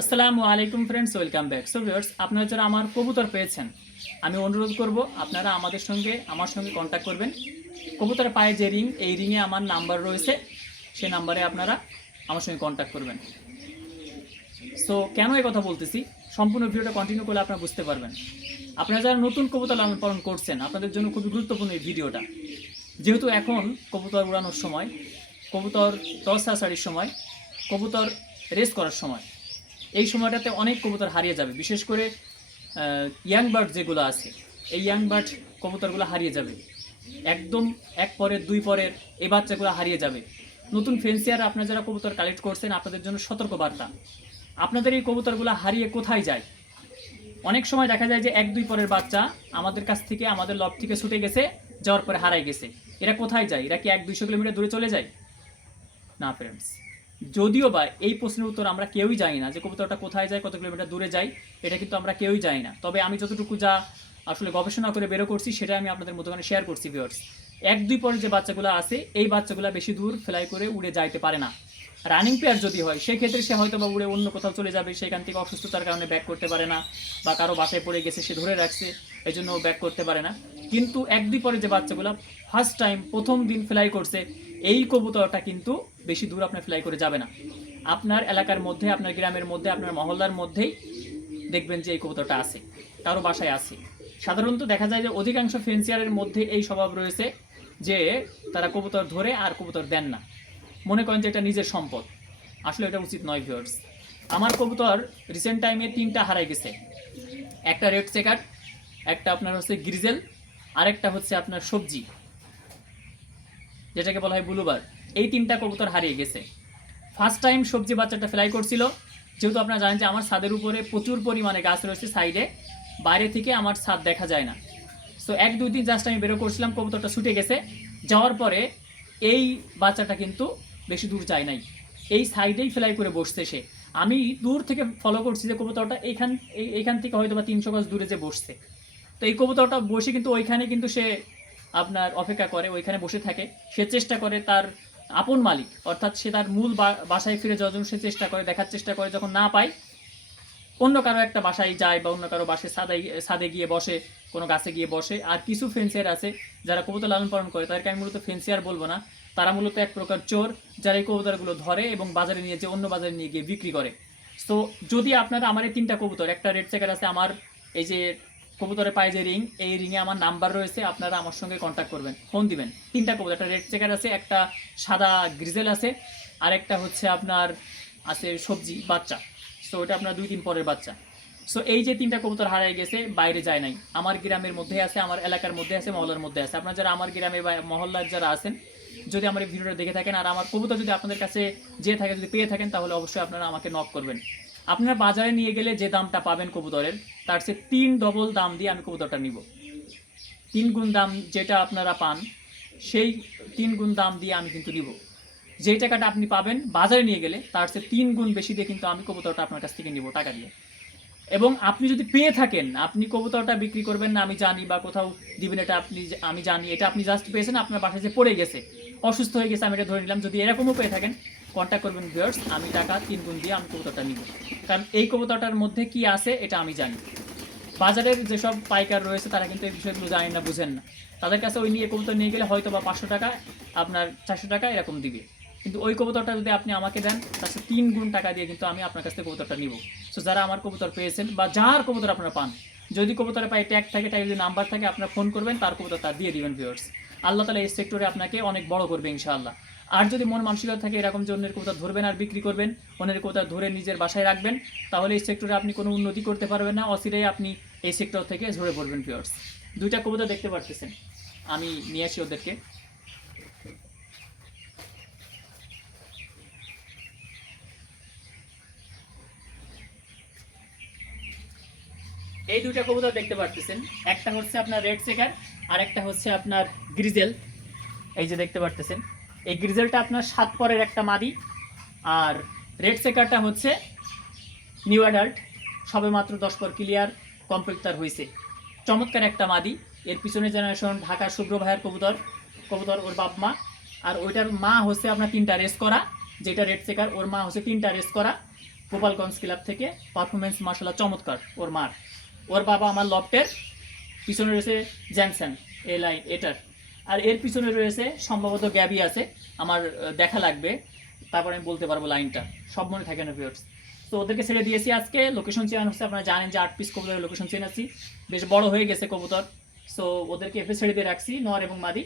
আসসালামু আলাইকুম friends welcome back so viewers আপনারা যারা আমার কবুতর পেয়েছেন, আমি অনুরোধ করব, আপনারা আমাদের সঙ্গে, আমার সঙ্গে কন্ট্যাক্ট করবেন। কবুতর পায়ে যে রিং এই রিংয়ে আমার নাম্বার রয়েছে সেই নাম্বারে আপনারা আমার সঙ্গে কন্ট্যাক্ট করবেন। সো কেন এই কথা বলতেছি? সম্পূর্ণ ভিডিওটা কন্টিনিউ করলে আপনারা বুঝতে পারবেন। আপনারা যারা নতুন কবুতর লালন পালন করছেন, আপনাদের জন্য খুবই গুরুত্বপূর্ণ এই ভিডিওটা। যেহেতু এখন কবুতর উড়ানোর সময়, কবুতর টস আসারির সময়, কবুতর রেস করার সময় এই সময়টাতে অনেক কবুতর হারিয়ে যাবে। বিশেষ করে ইয়াং বার্ড যেগুলো আছে, এই ইয়াং বার্ড কবুতরগুলো হারিয়ে যাবে। একদম এক পরের, দুই পরের এই বাচ্চাগুলো হারিয়ে যাবে। নতুন ফেন্সিয়ার আপনারা যারা কবুতর কালেক্ট করছেন, আপনাদের জন্য সতর্ক বার্তা আপনাদের এই কবুতরগুলো হারিয়ে কোথায় যায়? অনেক সময় দেখা যায় যে এক, দুই পরের বাচ্চা আমাদের কাছ থেকে, আমাদের লব থেকে ছুটে গেছে, যাওয়ার পরে হারাই গেছে। এরা কোথায় যায়? এরা কি এক, দুইশো কিলোমিটার দূরে চলে যায়? না ফ্রেন্ডস যদিও বা এই প্রশ্নের উত্তর আমরা কেউই জানি না, যে কবুতরটা কোথায় যায়, কত কিলোমিটার দূরে যায়, এটা কিন্তু আমরা কেউই জানি না। তবে আমি যতটুকু যা আসলে গবেষণা করে বেরো করছি, সেটা আমি আপনাদের মধ্যে শেয়ার করছি ভিউয়ার্স এক, দুই পরের যে বাচ্চাগুলো আছে, এই বাচ্চাগুলো বেশি দূর ফ্লাই করে উড়ে যাইতে পারে না। রানিং পেয়ার যদি হয়, সেক্ষেত্রে সে হয়তো বা উড়ে অন্য কোথাও চলে যাবে, সেখান থেকে অসুস্থতার কারণে ব্যাক করতে পারে না, বা কারও বাসায় পড়ে গেছে, সে ধরে রাখছে এই জন্য ব্যাক করতে পারে না। কিন্তু এক, দুই পরে যে বাচ্চাগুলো ফার্স্ট টাইম প্রথম দিন ফ্লাই করছে, এই কবুতরটা কিন্তু বেশি দূর আপনার ফ্লাই করে যাবে না। আপনার এলাকার মধ্যে, আপনার গ্রামের মধ্যে, আপনার মহল্লার মধ্যেই দেখবেন যে এই কবুতরটা আছে কারও বাসায় আছে। সাধারণত দেখা যায় যে অধিকাংশ ফেন্সিয়ারের মধ্যে এই স্বভাব রয়েছে যে তারা কবুতর ধরে আর কবুতর দেন না। মনে করেন যে এটা নিজের সম্পদ। আসলে এটা উচিত নয় ভিউয়ার্স আমার কবুতর রিসেন্ট টাইমে তিনটা হারাই গেছে। একটা রেড চেকার একটা আপনার হচ্ছে গ্রিজেল আরেকটা হচ্ছে আপনার সবজি, যেটাকে বলা হয় ব্লুবার। এই তিনটা কবুতর হারিয়ে গেছে। ফার্স্ট টাইম সবজি বাচ্চাটা ফ্লাই করছিল। যেহেতু আপনারা জানেন যে আমার ছাদের উপরে প্রচুর পরিমাণে গাছ রয়েছে সাইডে বাইরে থেকে আমার ছাদ দেখা যায় না। সো এক দুই দিন জাস্ট আমি বেরো করছিলাম, কবুতরটা ছুটে গেছে। যাওয়ার পরে এই বাচ্চাটা কিন্তু বেশি দূর যায় নাই। এই সাইডেই ফ্লাই করে বসছে সে। আমি দূর থেকে ফলো করছি যে কবুতরটা এইখান, এই- এইখান থেকে হয়তো বা তিনশো গজ দূরে যে বসছে। তো এই কবুতরটা বসে কিন্তু ওইখানে কিন্তু সে আপনার অপেক্ষা করে, ওইখানে বসে থাকে। সে চেষ্টা করে তার আপন মালিক, অর্থাৎ সে তার মূল বাসায় ফিরে জন্য সে চেষ্টা করে, দেখার চেষ্টা করে, যখন না পায়, অন্য কারও একটা বাসায় যায় বা অন্য কারও বাসায় সাদে সাদে গিয়ে বসে, কোনো গাছে গিয়ে বসে, আর কিছু ফেন্সিয়ার আছে যারা কবুতর লালন পালন করে, তাদেরকে আমি মূলত ফেন্সিয়ার বলব না। তারা মূলত এক প্রকার চোর যারা এই কবুতরগুলো ধরে এবং বাজারে নিয়ে যে অন্য বাজারে নিয়ে গিয়ে বিক্রি করে। তো যদি আপনারা আমার এই তিনটা কবুতর, একটা রেড চেকার আছে, আমার এই যে কবুতরের পায়ে যে রিং, এই রিংয়ে আমার নাম্বার রয়েছে, আপনারা আমার সঙ্গে কন্ট্যাক্ট করবেন। ফোন দিবেন। তিনটা কবুতর, একটা রেড চেকার আছে, একটা সাদা গ্রিজেল আছে আর একটা হচ্ছে আপনার আছে সবজি, বাচ্চা। সো এটা আপনার দুই দিন পরের বাচ্চা। সো এই যে তিনটা কবুতর হারাই গেছে, বাইরে যায় নাই। আমার গ্রামের মধ্যে আছে, আমার এলাকার মধ্যে আছে, মহল্লার মধ্যে আছে। আপনারা যারা আমার গ্রামে বা মহল্লার যারা আছেন, যদি আমার এই ভিডিওটা দেখে থাকেন, আর আমার কবুতর যদি আপনাদের কাছে যে থাকে, যদি পেয়ে থাকেন, তাহলে অবশ্যই আপনারা আমাকে নক করবেন। আপনারা বাজারে নিয়ে গেলে যে দামটা পাবেন কবুতরের, তার সে তিন ডবল দাম দিয়ে আমি কবুতরটা নিব। তিন গুণ দাম যেটা আপনারা পান, সেই তিন গুণ দাম দিয়ে আমি কিন্তু নিব। যেই টাকাটা আপনি পাবেন বাজারে নিয়ে গেলে, তার সে তিন গুণ বেশি দিয়ে কিন্তু আমি কবুতরটা আপনার কাছ থেকে নিব টাকা দিয়ে। এবং আপনি যদি পেয়ে থাকেন, আপনি কবুতরটা বিক্রি করবেন না, আমি জানি বা কোথাও দিবেন এটা আপনি আমি জানি, এটা আপনি জাস্ট পেয়েছেন, আপনার বাসায় যে পড়ে গেছে, অসুস্থ হয়ে গেছে, আমি এটা ধরে নিলাম। যদি এরকমও পেয়ে থাকেন কন্ট্যাক্ট করবেন ভিউয়ার্স আমি টাকা তিন গুণ দিয়ে আমি কবুতরটা নিব। কারণ এই কবুতরটার মধ্যে কি আছে, এটা আমি জানি। বাজারের যেসব পাইকার রয়েছে, তারা কিন্তু এই বিষয়গুলো জানেন না, বুঝেন না। তাদের কাছে ওই নিয়ে কবুতর নিয়ে গেলে হয়তো বা পাঁচশো টাকা, আপনার চারশো টাকা এরকম দিবে। কিন্তু ওই কবুতরটা যদি আপনি আমাকে দেন, তার তিন গুণ টাকা দিয়ে কিন্তু আমি আপনার কাছ থেকে কবুতরটা নিব। সো যারা আমার কবুতর পেয়েছেন বা যার কবুতর আপনারা পান, যদি কবুতরে পাই ট্যাগ থাকে তাই যদি নাম্বার থাকে, আপনার ফোন করবেন, তার কবুতর তার দিয়ে দিবেন ভিউয়ার্স আল্লাহ তালা এই সেক্টরে আপনাকে অনেক বড় করবে, ইনশাআল্লাহ। আর যদি মন মানসিকতা থাকে এরকম যে অন্যের কবুতর ধরবেন আর বিক্রি করবেন, অন্যের কবুতর ধরে নিজের বাসায় রাখবেন, তাহলে এই সেক্টরে আপনি কোনো উন্নতি করতে পারবেন না। অচিরেই আপনি এই সেক্টর থেকে ঝরে পড়বেন ভিউয়ার্স দুইটা কবিতা দেখতে পারতেছেন। আমি নিয়ে আসি ওদেরকে। এই দুইটা কবুতর দেখতে পারতেছেন। একটা হচ্ছে আপনার রেড চেকার আর একটা হচ্ছে আপনার গ্রিজেল এই যে দেখতে পারতেছেন। এই গ্রিজেলটা আপনার সাত পরের একটা মাদি। আর রেড সেকারটা হচ্ছে নিউ অ্যাডাল্ট সবে মাত্র দশ পর ক্লিয়ার কমপ্লিট তার হয়েছে চমৎকার একটা মাদি। এর পিছনে জেনারেশন ঢাকার শুভ্র ভাইয়ের কবুতর কবুতর ওর বাপ মা। আর ওইটার মা হচ্ছে আপনার তিনটা রেস করা, যেটা রেড সেকার ওর মা হচ্ছে তিনটা রেস করা। গোপালগঞ্জ ক্লাব থেকে পারফরমেন্স মার্শাল্লাহ চমৎকার, ওর মার। ওর বাবা আমার লফটের পিছনে রয়েছে জ্যানসন এ লাইন এটার আর এর পিছনে রয়েছে, সম্ভবত গ্যাবি আছে, আমার দেখা লাগবে। তারপর আমি বলতে পারব লাইনটা। সব মনে থাকে না ভিউয়ার্স তো ওদেরকে ছেড়ে দিয়েছি আজকে। লোকেশন চেঞ্জ হচ্ছে, আপনারা জানেন যে আট পিস কবুতরের লোকেশন চেঞ্জ আছি। বেশ বড় হয়ে গেছে কবুতর। সো ওদেরকে এফে ছেড়ে দিয়ে রাখছি, নর এবং মাদি।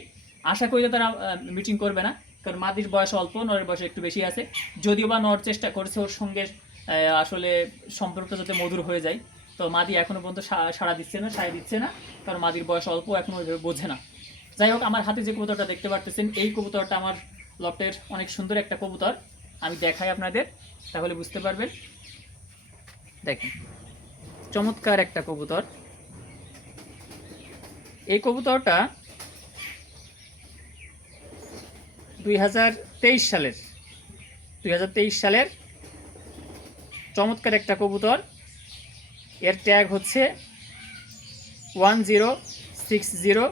আশা করি তারা মিটিং করবে না, কারণ মাদির বয়স অল্প, নরের বয়স একটু বেশি আছে। যদিও বা নর চেষ্টা করছে ওর সঙ্গে আসলে সম্পর্কটা যাতে মধুর হয়ে যায়। তো মাদি এখনও পর্যন্ত সাড়া দিচ্ছে না সাড়া দিচ্ছে না, কারণ মাদির বয়স অল্প এখনও ওইভাবে বোঝে না। যাই হোক, আমার হাতে যে কবুতরটা দেখতে পারতেছেন, এই কবুতরটা আমার লফটের অনেক সুন্দর একটা কবুতর। আমি দেখাই আপনাদের, তাহলে বুঝতে পারবেন। দেখেন, চমৎকার একটা কবুতর। এই কবুতরটা দুই হাজার তেইশ সালের, দুই হাজার তেইশ সালের চমৎকার একটা কবুতর। এর ট্যাগ হচ্ছে one zero six zero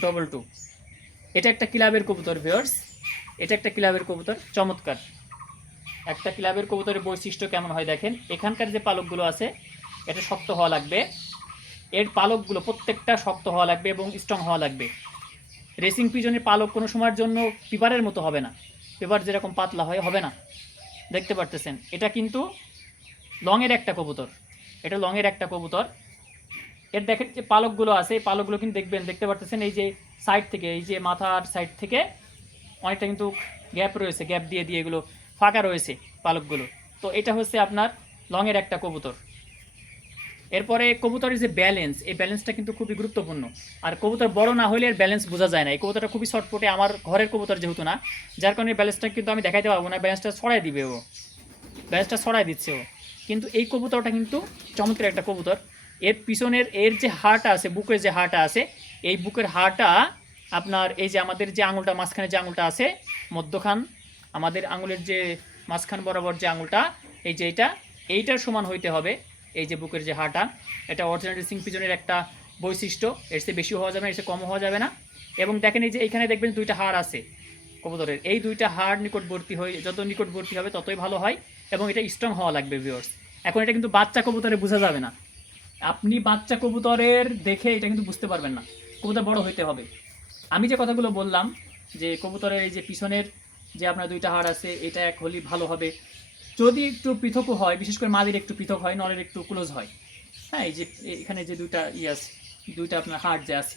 double two এটা একটা ক্লাবের কবুতর ভিওর্স এটা একটা ক্লাবের কবুতর, চমৎকার। একটা ক্লাবের কবুতরের বৈশিষ্ট্য কেমন হয় দেখেন? এখানকার যে পালকগুলো আছে, এটা শক্ত হওয়া লাগবে। এর পালকগুলো প্রত্যেকটা শক্ত হওয়া লাগবে এবং স্ট্রং হওয়া লাগবে। রেসিং পিজনের পালক কোনো সময়ের জন্য পেপারের মতো হবে না। পেপার যেরকম পাতলা হয়, হবে না। দেখতে পারতেছেন? এটা কিন্তু লংয়ের একটা কবুতর। এটা লংয়ের একটা কবুতর। এর দেখেন যে পালকগুলো আছে, এই পালকগুলো কিন্তু দেখবেন, দেখতে পারতেছেন এই যে সাইড থেকে, এই যে মাথার সাইড থেকে অনেকটা কিন্তু গ্যাপ রয়েছে গ্যাপ দিয়ে দিয়ে এগুলো ফাঁকা রয়েছে পালকগুলো। তো এটা হচ্ছে আপনার লংয়ের একটা কবুতর। এরপরে কবুতরের যে ব্যালেন্স এই ব্যালেন্সটা কিন্তু খুবই গুরুত্বপূর্ণ। আর কবুতর বড় না হলে এর ব্যালেন্স বোঝা যায় না। এই কবুতরটা খুবই শর্টপটে আমার ঘরের কবুতর যেহেতু না, যার কারণে ব্যালেন্সটা কিন্তু আমি দেখাইতে পারব না ব্যালেন্সটা ছড়াই দিবে ও। ব্যালেন্সটা ছড়াই দিচ্ছে ও। কিন্তু এই কবুতরটা কিন্তু চমৎকার একটা কবুতর। এর পিছনের, এর যে হাড়টা আছে, বুকের যে হাড়টা আছে, এই বুকের হাড়টা আপনার, এই যে আমাদের যে আঙুলটা, মাঝখানে যে আঙুলটা আছে, মধ্যখান, আমাদের আঙুলের যে মাঝখান বরাবর যে আঙুলটা, এই যে এইটা, এইটার সমান হইতে হবে এই যে বুকের যে হাড়টা। এটা অরিজিনাল রেসিং পিজনের একটা বৈশিষ্ট্য, এর চেয়ে বেশি হওয়া যাবে না, এর চেয়ে কম হওয়া যাবে না। এবং দেখেন এই যে এইখানে দেখবেন দুইটা হাড় আছে কবুতরের। এই দুইটা হাড় নিকটবর্তী হয়ে, যত নিকটবর্তী হবে, ততই ভালো হয় এবং এটা স্ট্রং হওয়া লাগবে ভিউয়ার্স এখন এটা কিন্তু বাচ্চা কবুতরে বোঝা যাবে না। আপনি বাচ্চা কবুতরের দেখে এটা কিন্তু বুঝতে পারবেন না। কবুতর বড় হইতে হবে। আমি যে কথাগুলো বললাম, যে কবুতরের এই যে পিছনের যে আপনার দুইটা হাড় আছে, এটা এক হলি ভালো হবে। যদি একটু পৃথকও হয়, বিশেষ করে মাদির একটু পৃথক হয় নরের একটু ক্লোজ হয়। হ্যাঁ এই যে এখানে যে দুইটা ইয়ে আছে, দুইটা আপনার হাড় যে আছে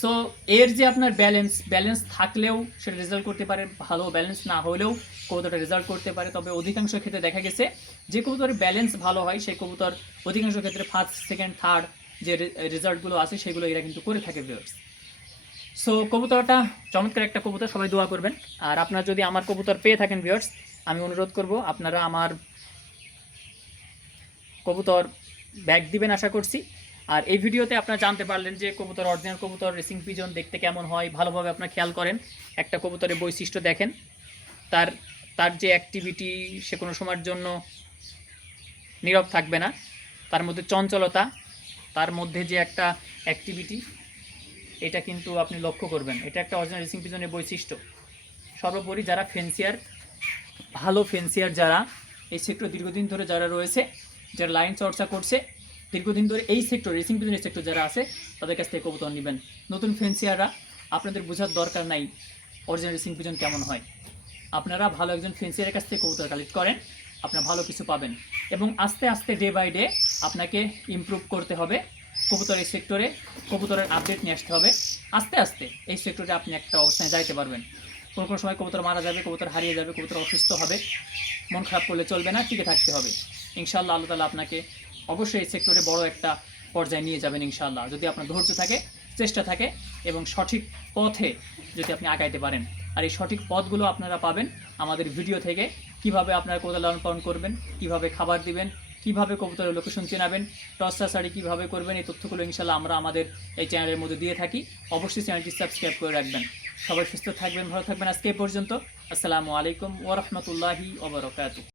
সো এর যে আপনার ব্যালেন্স ব্যালেন্স থাকলেও সেটা রেজাল্ট করতে পারে, ভালো ব্যালেন্স না হলেও কবুতরটা রেজাল্ট করতে পারে। তবে অধিকাংশ ক্ষেত্রে দেখা গেছে, যে কবুতরের ব্যালেন্স ভালো হয়, সেই কবুতর অধিকাংশ ক্ষেত্রে ফার্স্ট সেকেন্ড থার্ড যে রেজাল্টগুলো আছে, সেগুলো এরা কিন্তু করে থাকে ভিউয়ার্স সো কবুতরটা চমৎকার একটা কবুতর, সবাই দোয়া করবেন। আর আপনারা যদি আমার কবুতর পেয়ে থাকেন ভিউয়ার্স আমি অনুরোধ করব, আপনারা আমার কবুতর ব্যাগ দিবেন আশা করছি। আর এই ভিডিওতে আপনারা জানতে পারলেন যে কবুতর অরিজিনাল কবুতর রেসিং পিজন দেখতে কেমন হয়, ভালোভাবে আপনারা খেয়াল করেন। একটা কবুতরের বৈশিষ্ট্য দেখেন। তার তার যে অ্যাক্টিভিটি সে কোনো সময়ের জন্য নীরব থাকবে না। তার মধ্যে চঞ্চলতা, তার মধ্যে যে একটা অ্যাক্টিভিটি এটা কিন্তু আপনি লক্ষ্য করবেন। এটা একটা অরিজিনাল রেসিং পিজনের বৈশিষ্ট্য। সর্বোপরি যারা ফেন্সিয়ার ভালো ফেন্সিয়ার যারা, এই সেক্টর দীর্ঘদিন ধরে যারা রয়েছে, যারা লাইন চর্চা করছে দীর্ঘদিন ধরে এই সেক্টর রেসিং পিজনের সেক্টর যারা আছে, তাদের কাছ থেকে কবুতর নেবেন। নতুন ফেন্সিয়াররা আপনাদের বোঝার দরকার নাই অরিজিনাল রেসিং পিজন কেমন হয়। আপনারা ভালো একজন ফেন্সিয়ারের কাছ থেকে কবুতর কালেক্ট করেন, আপনারা ভালো কিছু পাবেন। এবং আস্তে আস্তে ডে বাই ডে আপনাকে ইমপ্রুভ করতে হবে, কবুতরের সেক্টরে কবুতরের আপডেট নিয়ে আসতে হবে। আস্তে আস্তে এই সেক্টরে আপনি একটা অবস্থায় যাইতে পারবেন। কোনো কোনো সময় কবুতর মারা যাবে, কবুতর হারিয়ে যাবে, কবুতর অসুস্থ হবে, মন খারাপ করলে চলবে না, টিকে থাকতে হবে। ইনশাআল্লাহ আল্লাহ তালা আপনাকে অবশ্যই এই সেক্টরে বড় একটা পর্যায়ে নিয়ে যাবেন ইনশাআল্লাহ। যদি আপনার ধৈর্য থাকে, চেষ্টা থাকে এবং সঠিক পথে যদি আপনি আগাইতে পারেন, আর এই সঠিক পথগুলো আপনারা পাবেন আমাদের ভিডিও থেকে, কীভাবে আপনারা কবুতর লালন পালন করবেন, কীভাবে খাবার দিবেন, কীভাবে কবুতরের লোকেশন চেনাবেন টসটা শাড়ি কীভাবে করবেন, এই তথ্যগুলো ইনশাল্লাহ আমরা আমাদের এই চ্যানেলের মধ্যে দিয়ে থাকি। অবশ্যই চ্যানেলটি সাবস্ক্রাইব করে রাখবেন। সবাই সুস্থ থাকবেন, ভালো থাকবেন আজকে পর্যন্ত। আসসালামু আলাইকুম ওরহমতুল্লাহি ওবরকাতু